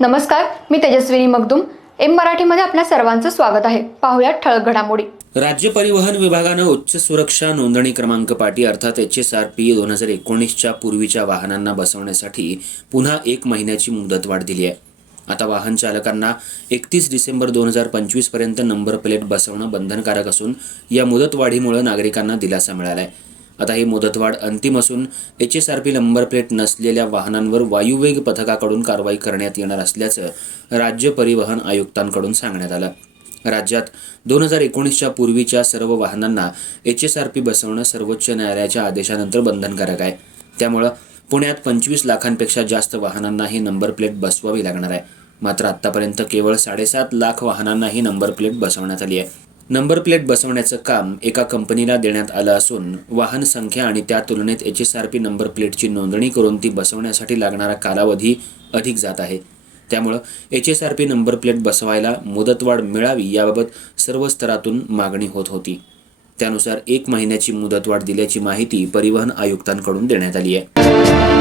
नमस्कार मी तेजस्विनी मगदुम. एम मराठीमध्ये आपल्या सर्वांचं स्वागत आहे. पाहुयात ठळक घडामोडी. राज्य परिवहन विभागानं उच्च सुरक्षा नोंदणी क्रमांक पाटी अर्थात एच एस आर पी दोन हजार एकोणीसच्या पूर्वीच्या वाहनांना बसवण्यासाठी पुन्हा एक महिन्याची मुदतवाढ दिली आहे. आता वाहन चालकांना एकतीस डिसेंबर दोन हजार पंचवीसपर्यंत नंबर प्लेट बसवणं बंधनकारक असून या मुदतवाढीमुळे नागरिकांना दिलासा मिळाला आहे आता ही मुदतवाढ अंतिम असून H S R P number plate नसलेल्या वाहनांवर वायुवेग पथकाकडून कारवाई करण्यात येणार असल्याचं राज्य परिवहन आयुक्तांकडून सांगण्यात आलं. राज्यात दोन हजार एकोणीसच्या पूर्वीच्या सर्व वाहनांना एच एस आर पी बसवणं सर्वोच्च न्यायालयाच्या आदेशानंतर बंधनकारक आहे. त्यामुळं पुण्यात पंचवीस लाखांपेक्षा जास्त वाहनांना ही नंबर प्लेट बसवावी लागणार आहे. मात्र आत्तापर्यंत केवळ साडेसात लाख वाहनांना ही नंबर प्लेट बसवण्यात आली आहे. नंबर प्लेट बसवण्याचं काम एका कंपनीला देण्यात आलं असून वाहन संख्या आणि त्या तुलनेत H S R P number प्लेटची नोंदणी करून ती बसवण्यासाठी लागणारा कालावधी अधिक जात आहे. त्यामुळं H S R P number plate बसवायला मुदतवाढ मिळावी याबाबत सर्व स्तरातून मागणी होत होती. त्यानुसार एक महिन्याची मुदतवाढ दिल्याची माहिती परिवहन आयुक्तांकडून देण्यात आली आहे.